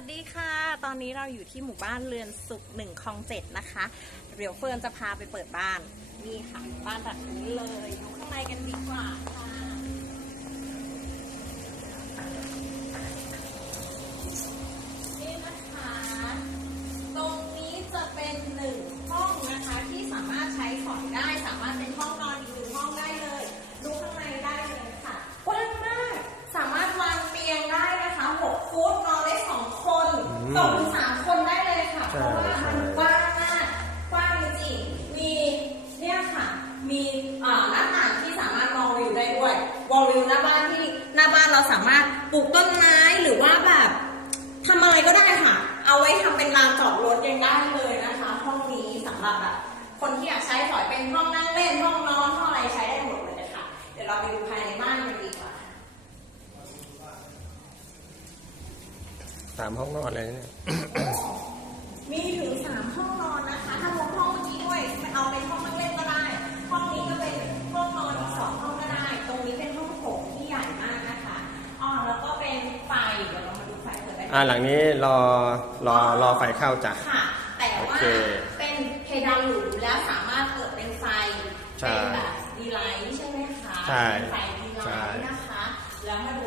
สวัสดีค่ะ ตอนนี้เราอยู่ที่หมู่บ้านเรือนสุขหนึ่งคลองเจ็ดนะคะ เดี๋ยวเฟิร์นจะพาไปเปิดบ้าน นี่ค่ะ บ้านแบบนี้เลยดูข้างในกันดีกว่าค่ะ เลยค่ะเพใช่ราะว่าใช่มันกว้างมากกว้างจริงๆมีเนี่ยค่ะ มีอ่าหน้าต่างที่สามารถมองวิวได้ด้วยมองวิวหน้าบ้านที่หน้าบ้านเราสามารถปลูกต้นไม้หรือว่าแบบทำอะไรก็ได้ค่ะ เอาไว้ทำเป็นลานจอดรถยังได้เลยนะคะ ห้องนี้สำหรับแบบคนที่อยากใช้สอยเป็นห้องนั่งเล่นห้องนอนห้องอะไรใช้ได้หมดเลยค่ะเดี๋ยวเราไปดูภายในบ้านกันดีกว่า สามห้องนอนเลยเนี่ย มีถึงสามห้องนอนนะคะ ถ้ารวมห้องเมื่อกี้ด้วยเอาเป็นห้องนั่งเล่นก็ได้ ห้องนี้ก็เป็นห้องนอนอีกสองห้องก็ได้ ตรงนี้เป็นห้องโถงที่ใหญ่มากนะคะอ๋อแล้วก็เป็นไฟ เดี๋ยวเรามาดูไฟเปิดได้ไหมอ่าหลังนี้รอรอรอไฟเข้าจ้ะ ค่ะ แต่โอว่าเคเป็นเพดานหรูแล้วสามารถเปิดเป็นไฟ ใช่เป็นแบบดีไลท์ใช่ไหมคะใช่เป็นไฟดีไลใช่ ท์นะคะ แล้วมาดู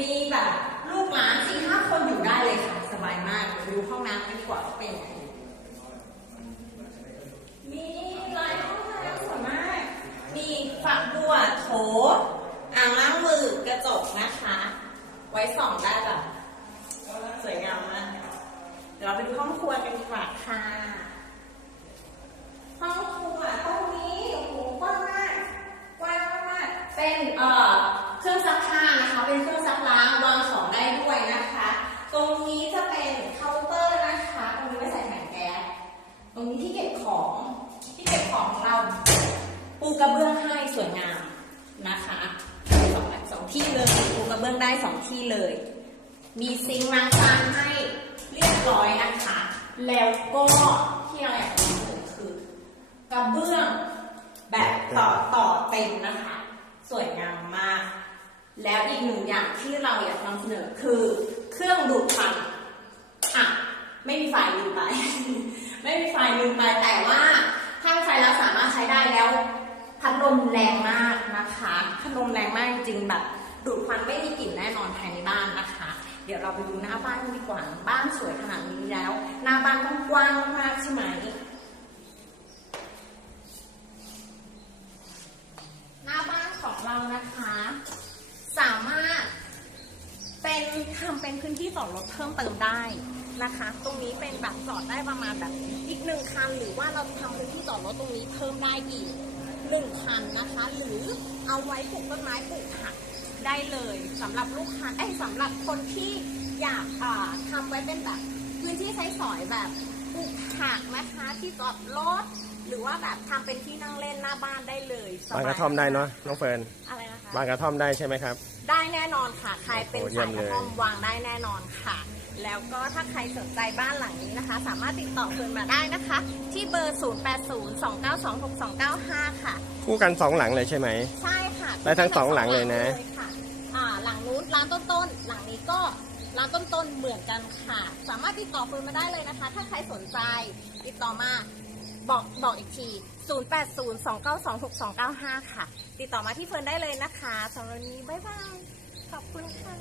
มีแบบลูกหลานสี่ห้าคนอยู่ได้เลยค่ะ สบายมากเดี๋ยวดูห้องน้ำกันดีกว่าเป็นยังไงมีหลายห้องน้ำสวยมาก มีฝักบัวโถอ่างล้างมือกระจกนะคะ ไว้ส่องได้แบบสวยงามมาก เดี๋ยวเราไปดูห้องครัวกันดีกว่าค่ะ ห้องครัวตรงนี้โอ้โหกว้างมากกว้างมากๆเป็นเอ่อเครื่องซักผ้านะคะ เป็นเครื่องซักล้างวางของได้ด้วยนะคะ ตรงนี้จะเป็นเคาน์เตอร์นะคะ ตรงนี้ไว้ใส่ถังแก๊สี้ที่เก็บของ ที่เก็บของของเรา ปูกระเบื้องให้สวยงามนะคะสองสองที่เลยปูกระเบื้องได้สองที่เลย มีซิงค์ล้างจานให้เรียบร้อยนะคะ แล้วก็ที่เราอยากจะนำเสนอคือกระเบื้องแบบต่อต่อเต็มนะคะ สวยงามมาก แล้วอีกหนึ่งอย่างที่เราอยากนำเสนอคือเครื่องดูดควันอะไม่มีไฟลืมไป ไม่มีไฟลืมไปแต่ว่าถ้าไฟแล้วสามารถใช้ได้แล้ว พัดลมแรงมากนะคะพัดลมแรงมากจริงๆแบบดูดควันไม่มีกลิ่นแน่นอนภายในบ้านนะคะ เดี๋ยวเราไปดูหน้าบ้านกันดีกว่าบ้านสวยขนาดนี้แล้ว หน้าบ้านต้องกว้างมากใช่ไหมหน้าบ้านของเรานะคะ สามารถเป็นทำเป็นพื้นที่จอดรถเพิ่มเติมได้ นะคะ ตรงนี้เป็นแบบจอดได้ประมาณแบบอีกหนึ่งคัน หรือว่าเราทำพื้นที่จอดรถตรงนี้เพิ่มได้อีกหนึ่งคันนะคะ หรือเอาไว้ปลูกต้นไม้ปลูกผักได้เลยสำหรับลูกค้าไอ้ยสำหรับคนที่อยากอ่าทำไว้เป็นแบบพื้นที่ใช้สอยแบบปลูกผักนะคะที่จอดรถหรือว่าแบบทำเป็นที่นั่งเล่นหน้าบ้านได้เลยสบบางกระท่อมได้เนาะน้องเฟิร์นอะไรนะ คะบางกระท่อมได้ใช่ไหมครับ ได้แน่นอนค่ะ ใครเป็นโอ้เยี่สายยมกเลยระท่อมวางได้แน่นอนค่ะ แล้วก็ถ้าใครสนใจบ้านหลังนี้นะคะ สามารถติดต่อเฟิร์นมาได้นะคะ ที่เบอร์ 0802926295 ค่ะ คู่กันสองหลังเลยใช่ไหม ใช่ค่ะได้ทั้งสองหลังเลยนะค่ะอ่าหลังนู้นร้านต้นๆ หลังนี้ก็ร้านต้นๆ เหมือนกันค่ะ สามารถติดต่อเฟิร์นมาได้เลยนะคะ ถ้าใครสนใจติดต่อมา บอกบอกอีกที 0802926295 ค่ะ ติดต่อมาที่เฟิร์นได้เลยนะคะสำหรับวันนี้ บ๊ายบาย ขอบคุณค่ะ